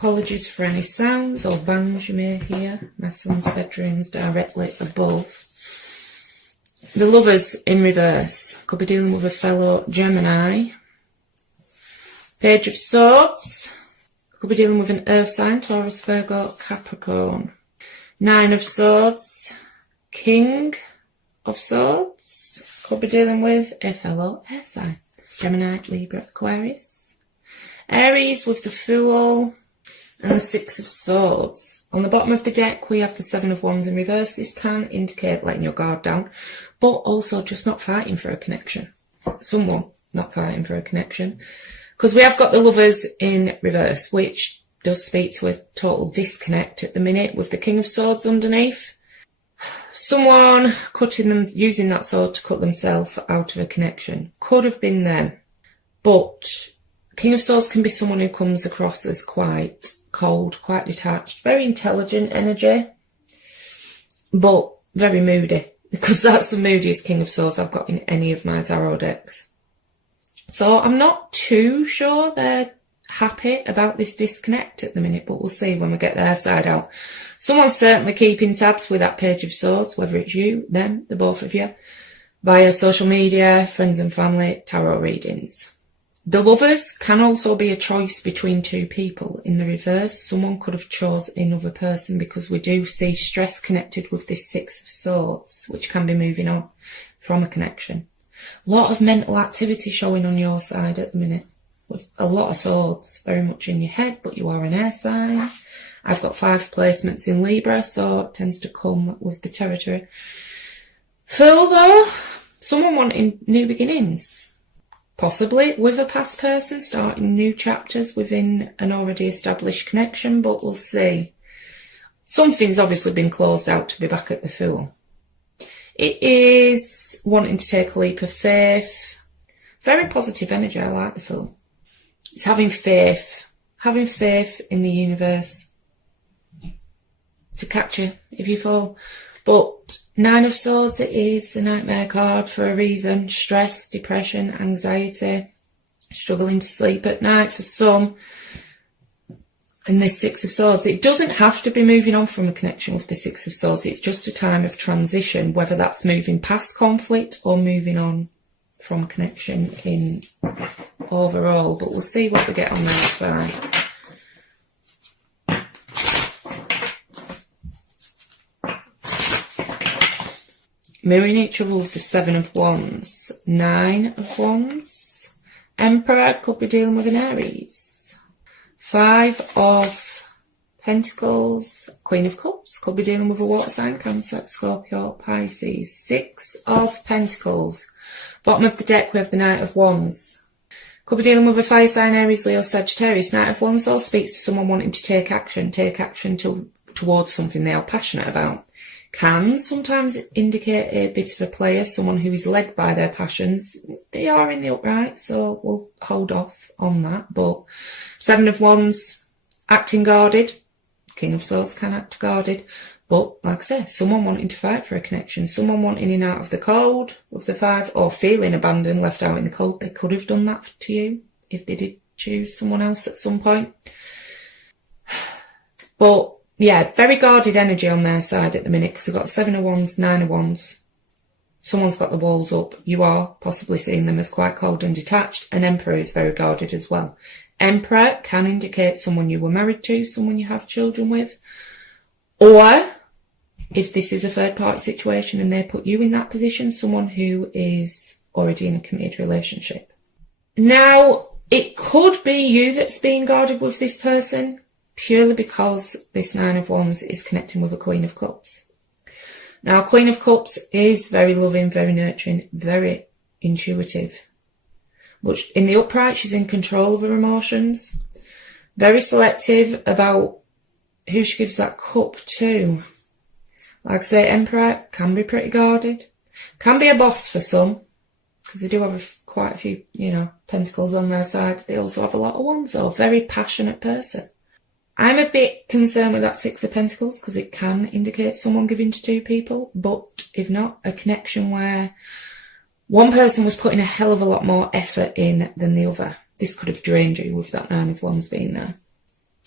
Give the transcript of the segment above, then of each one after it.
Apologies for any sounds or bangs you may hear. My son's bedroom's directly above. The Lovers in reverse. Could be dealing with a fellow Gemini. Page of Swords. Could be dealing with an Earth sign, Taurus, Virgo, Capricorn. Nine of Swords. King of Swords. Could be dealing with a fellow air sign. Gemini, Libra, Aquarius. Aries with the Fool. And the Six of Swords. On the bottom of the deck, we have the Seven of Wands in reverse. This can indicate letting your guard down, but also just not fighting for a connection. Someone not fighting for a connection. Because we have got the Lovers in reverse, which does speak to a total disconnect at the minute with the King of Swords underneath. Someone using that sword to cut themselves out of a connection. Could have been them. But King of Swords can be someone who comes across as quite cold, quite detached, very intelligent energy, but very moody, because that's the moodiest King of Swords I've got in any of my tarot decks. So I'm not too sure they're happy about this disconnect at the minute, but we'll see when we get their side out. Someone's certainly keeping tabs with that Page of Swords, whether it's you, them, the both of you, via social media, friends and family, tarot readings. The Lovers can also be a choice between two people. In the reverse, someone could have chose another person, because we do see stress connected with this Six of Swords, which can be moving on from a connection. A lot of mental activity showing on your side at the minute, with a lot of swords very much in your head, but you are an air sign. I've got 5 placements in Libra, so it tends to come with the territory. Fool though, someone wanting new beginnings. Possibly with a past person, starting new chapters within an already established connection, but we'll see. Something's obviously been closed out to be back at the Fool. It is wanting to take a leap of faith. Very positive energy, I like the Fool. It's having faith in the universe to catch you if you fall. But Nine of Swords, it is a nightmare card for a reason. Stress, depression, anxiety, struggling to sleep at night for some. And this Six of Swords, it doesn't have to be moving on from a connection with the Six of Swords. It's just a time of transition, whether that's moving past conflict or moving on from a connection in overall. But we'll see what we get on their side. Mirroring each other with the Seven of Wands, Nine of Wands. Emperor could be dealing with an Aries. 5 of Pentacles, Queen of Cups could be dealing with a water sign, Cancer, Scorpio, Pisces. 6 of Pentacles. Bottom of the deck we have the Knight of Wands. Could be dealing with a fire sign, Aries, Leo, Sagittarius. Knight of Wands also speaks to someone wanting to take action towards something they are passionate about. Can sometimes indicate a bit of a player, someone who is led by their passions. They are in the upright, so we'll hold off on that. But Seven of Wands, acting guarded. King of Swords can act guarded. But like I say, someone wanting to fight for a connection, someone wanting in out of the cold with the 5, or feeling abandoned, left out in the cold. They could have done that to you if they did choose someone else at some point. But yeah, very guarded energy on their side at the minute, because we've got 7 of Wands, 9 of Wands. Someone's got the walls up. You are possibly seeing them as quite cold and detached. An Emperor is very guarded as well. Emperor can indicate someone you were married to, someone you have children with. Or, if this is a third-party situation and they put you in that position, someone who is already in a committed relationship. Now, it could be you that's being guarded with this person, purely because this Nine of Wands is connecting with a Queen of Cups. Now, Queen of Cups is very loving, very nurturing, very intuitive. But in the upright, she's in control of her emotions. Very selective about who she gives that cup to. Like I say, Emperor can be pretty guarded. Can be a boss for some, because they do have quite a few, pentacles on their side. They also have a lot of wands, though. Very passionate person. I'm a bit concerned with that 6 of Pentacles, because it can indicate someone giving to 2 people, but if not, a connection where one person was putting a hell of a lot more effort in than the other. This could have drained you with that 9 of Wands being there.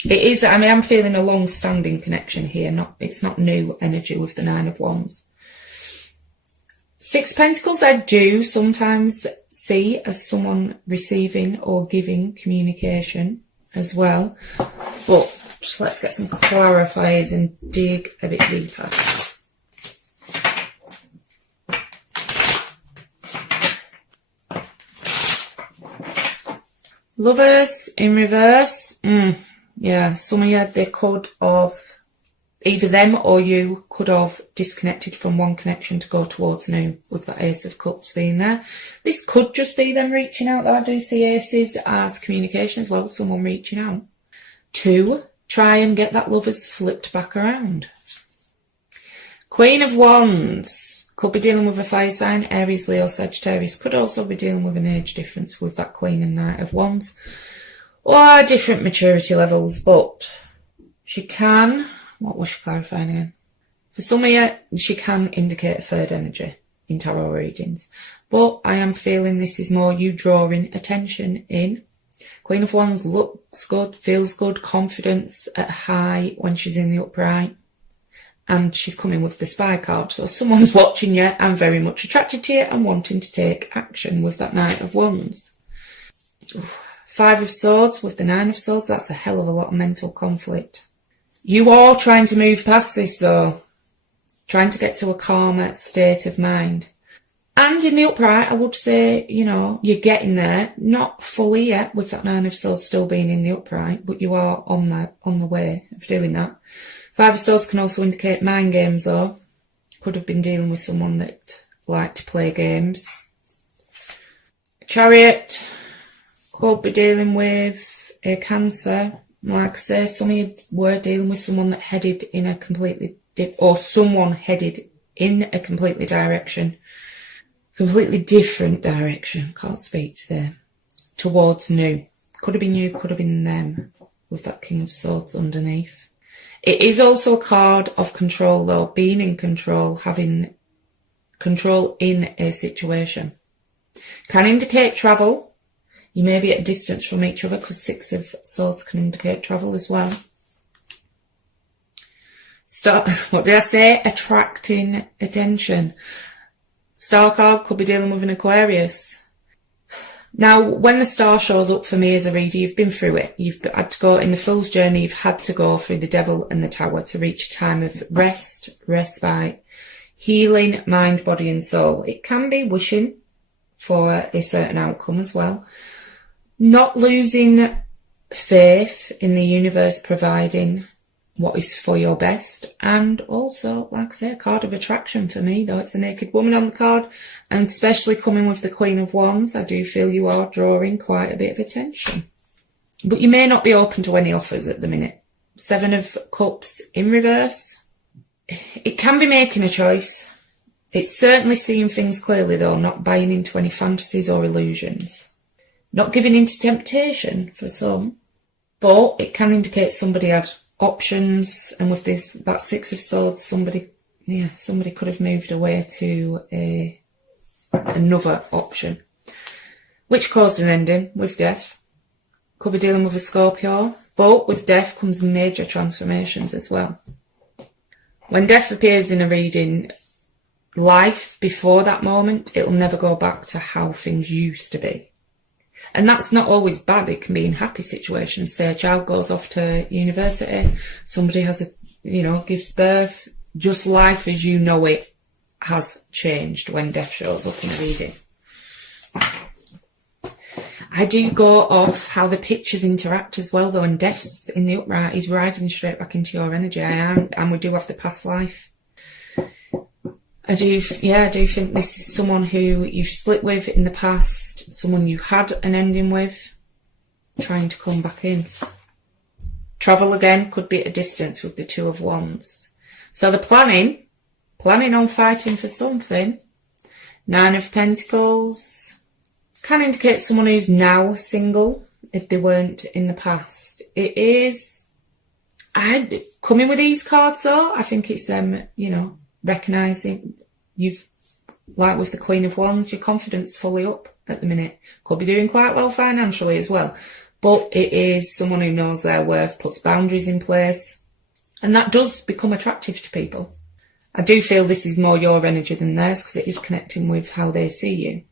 It is, I mean, I'm feeling a long-standing connection here. It's not new energy with the Nine of Wands. Six of Pentacles I do sometimes see as someone receiving or giving communication as well. But just let's get some clarifiers and dig a bit deeper. Lovers in reverse. Yeah, some of you, they could have, either them or you could have disconnected from one connection to go towards new, with that Ace of Cups being there. This could just be them reaching out, though I do see aces as communication as well, someone reaching out to try and get that lovers flipped back around. Queen of Wands could be dealing with a fire sign, Aries, Leo, Sagittarius. Could also be dealing with an age difference with that Queen and Knight of Wands, or different maturity levels, but she can, what was she clarifying again? For some of you, she can indicate a third energy in tarot readings, but I am feeling this is more you drawing attention in. Queen of Wands looks good, feels good, confidence at high when she's in the upright, and she's coming with the spy card, so someone's watching you and very much attracted to you and wanting to take action with that Knight of Wands. Five of Swords with the Nine of Swords, that's a hell of a lot of mental conflict. You are trying to move past this though, trying to get to a calmer state of mind. And in the upright, I would say, you know, you're getting there, not fully yet with that Nine of Swords still being in the upright, but you are on the way of doing that. Five of Swords can also indicate mind games though. Could have been dealing with someone that liked to play games. Chariot could be dealing with a Cancer. Like I say, some of you were dealing with someone that headed in a completely someone headed in a completely different direction. Can't speak today. Towards new. Could have been you, could have been them, with that King of Swords underneath. It is also a card of control though, being in control, having control in a situation. Can indicate travel. You may be at a distance from each other because Six of Swords can indicate travel as well. What did I say? Attracting attention. Star card could be dealing with an Aquarius. Now, when the star shows up for me as a reader, you've been through it. You've had to go in the Fool's Journey. You've had to go through the Devil and the Tower to reach a time of rest, respite, healing, mind, body and soul. It can be wishing for a certain outcome as well. Not losing faith in the universe providing what is for your best, and also, like I say, a card of attraction for me, though it's a naked woman on the card, and especially coming with the Queen of Wands, I do feel you are drawing quite a bit of attention. But you may not be open to any offers at the minute. Seven of Cups in reverse. It can be making a choice. It's certainly seeing things clearly though, not buying into any fantasies or illusions. Not giving into temptation for some, but it can indicate somebody had options, and with that Six of Swords, somebody could have moved away to another option, which caused an ending with death. Could be dealing with a Scorpio, but with death comes major transformations as well. When death appears in a reading, life before that moment, it'll never go back to how things used to be. And that's not always bad. It can be in happy situations. Say a child goes off to university, somebody has gives birth. Just life as you know it has changed when death shows up in a reading. I do go off how the pictures interact as well though, and death's in the upright is riding straight back into your energy. And we do have the past life. I do think this is someone who you've split with in the past, someone you had an ending with, trying to come back in. Travel again could be at a distance with the Two of Wands. So they're planning on fighting for something. Nine of Pentacles can indicate someone who's now single if they weren't in the past. It is, coming with these cards though, I think it's recognising you've, like with the Queen of Wands, your confidence fully up at the minute. Could be doing quite well financially as well. but it is someone who knows their worth, puts boundaries in place, and that does become attractive to people. I do feel this is more your energy than theirs because it is connecting with how they see you.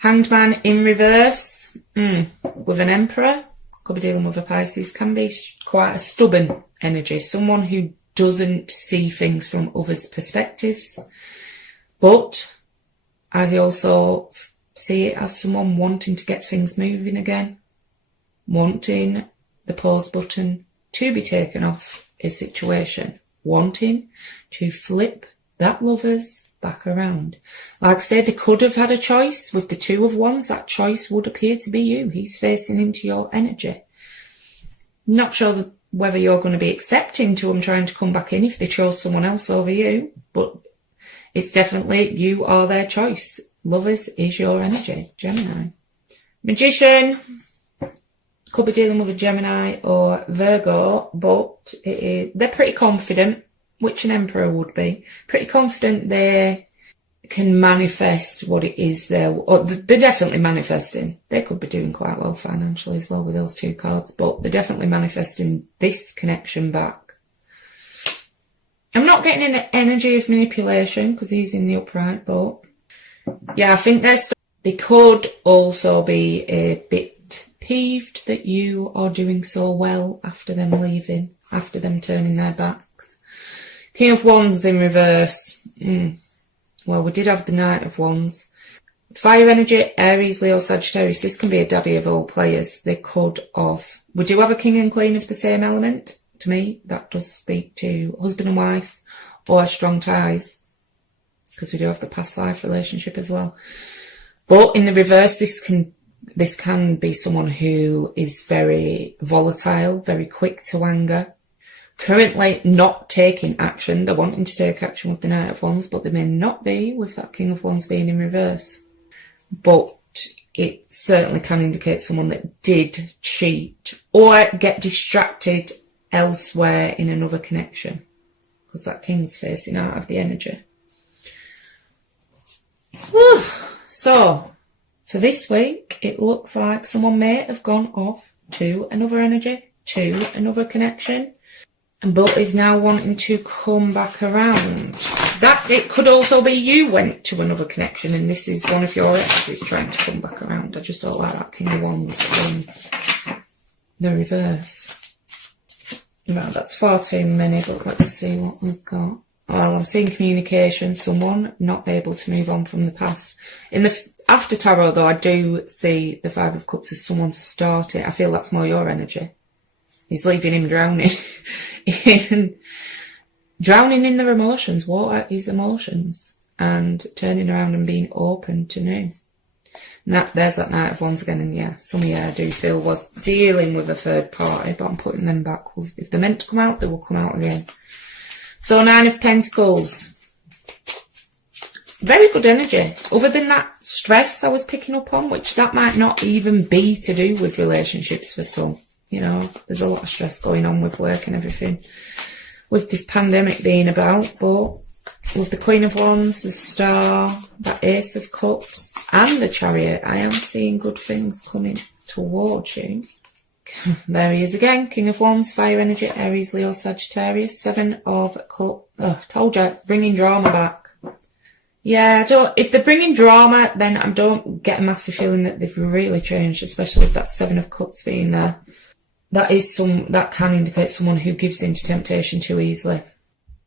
Hanged Man in reverse, with an Emperor, could be dealing with a Pisces, can be quite a stubborn energy, someone who doesn't see things from others' perspectives. But I also see it as someone wanting to get things moving again, wanting the pause button to be taken off a situation, wanting to flip that lovers back around. Like I say, they could have had a choice with the Two of Wands. That choice would appear to be you. He's facing into your energy. Not sure whether you're going to be accepting to him trying to come back in if they chose someone else over you, but it's definitely you are their choice. Lovers is your energy, Gemini. Magician could be dealing with a Gemini or Virgo, but they're pretty confident, which an Emperor would be. Pretty confident they can manifest what it is they're definitely manifesting. They could be doing quite well financially as well with those two cards, but they're definitely manifesting this connection back. I'm not getting an energy of manipulation because he's in the upright, but yeah, I think they could also be a bit peeved that you are doing so well after them leaving, after them turning their backs. King of Wands in reverse. Well, we did have the Knight of Wands. Fire energy, Aries, Leo, Sagittarius. This can be a daddy of all players. They could have... We do have a King and Queen of the same element. To me, that does speak to husband and wife or strong ties, because we do have the past life relationship as well. But in the reverse, this can be someone who is very volatile, very quick to anger, currently not taking action. They're wanting to take action with the Knight of Wands, but they may not be with that King of Wands being in reverse. But it certainly can indicate someone that did cheat or get distracted elsewhere in another connection, because that King's facing out of the energy. Whew. So, for this week, it looks like someone may have gone off to another energy, to another connection, but is now wanting to come back around. That it could also be you went to another connection and this is one of your exes trying to come back around. I just don't like that King of Wands in the reverse. Right, that's far too many, but let's see what we've got. Well, I'm seeing communication, someone not able to move on from the past. In the after tarot, though, I do see the Five of Cups as someone started. I feel that's more your energy. He's leaving him drowning. Drowning in their emotions, water is emotions, and turning around and being open to new. Now, there's that Knight of Wands again, and yeah, some of you I do feel was dealing with a third party, but I'm putting them back. If they're meant to come out, they will come out again. So, Nine of Pentacles. Very good energy. Other than that stress I was picking up on, which that might not even be to do with relationships for some. You know, there's a lot of stress going on with work and everything, with this pandemic being about, but with the Queen of Wands, the Star, that Ace of Cups, and the Chariot, I am seeing good things coming towards you. There he is again, King of Wands, fire energy, Aries, Leo, Sagittarius, Seven of Cups. Oh, told you, bringing drama back. Yeah, if they're bringing drama, then I don't get a massive feeling that they've really changed, especially with that Seven of Cups being there. That can indicate someone who gives in to temptation too easily.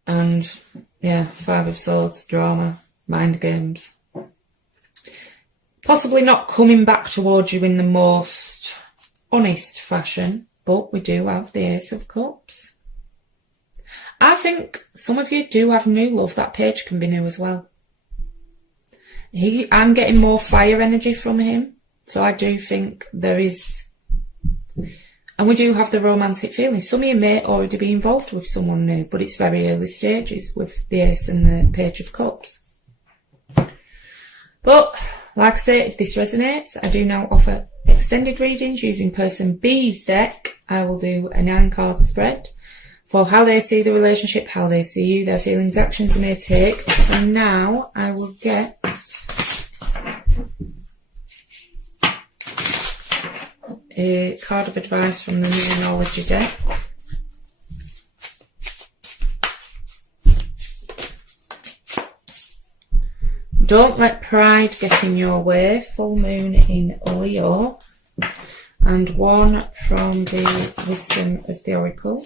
And yeah, Five of Swords, drama, mind games. Possibly not coming back towards you in the most honest fashion, but we do have the Ace of Cups. I think some of you do have new love. That page can be new as well. I'm getting more fire energy from him, so I do think there is... And we do have the romantic feelings. Some of you may already be involved with someone new, but it's very early stages with the Ace and the Page of Cups. But, like I say, if this resonates, I do now offer extended readings using Person B's deck. I will do a 9-card spread for how they see the relationship, how they see you, their feelings, actions they may take. For now, I will get... a card of advice from the Numerology deck. Don't let pride get in your way, full moon in Leo. And one from the Wisdom of the Oracle.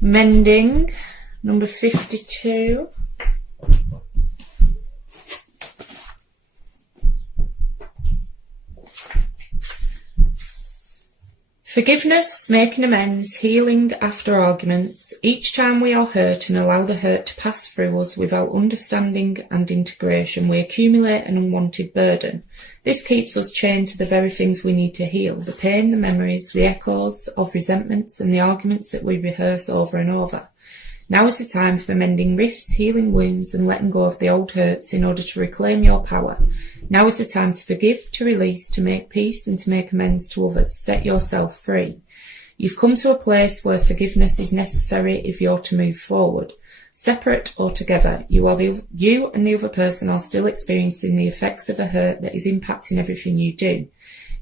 Mending, number 52. Forgiveness, making amends, healing after arguments. Each time we are hurt and allow the hurt to pass through us without understanding and integration, we accumulate an unwanted burden. This keeps us chained to the very things we need to heal, the pain, the memories, the echoes of resentments and the arguments that we rehearse over and over. Now is the time for mending rifts, healing wounds and letting go of the old hurts in order to reclaim your power. Now is the time to forgive, to release, to make peace and to make amends to others. Set yourself free. You've come to a place where forgiveness is necessary if you're to move forward. Separate or together, you and the other person are still experiencing the effects of a hurt that is impacting everything you do.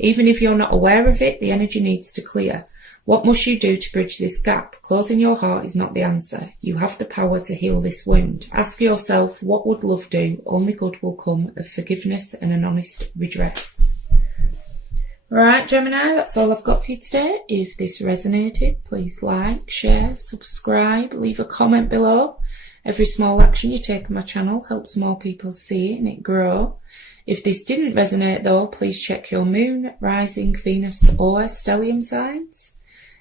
Even if you're not aware of it, the energy needs to clear. What must you do to bridge this gap? Closing your heart is not the answer. You have the power to heal this wound. Ask yourself, what would love do? Only good will come of forgiveness and an honest redress. Alright, Gemini, that's all I've got for you today. If this resonated, please like, share, subscribe, leave a comment below. Every small action you take on my channel helps more people see it and it grow. If this didn't resonate though, please check your moon, rising, Venus or stellium signs.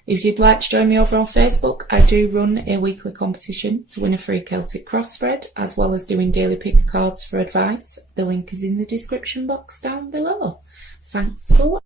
If you'd like to join me over on Facebook, I do run a weekly competition to win a free Celtic cross spread, as well as doing daily pick cards for advice. The link is in the description box down below. Thanks for watching.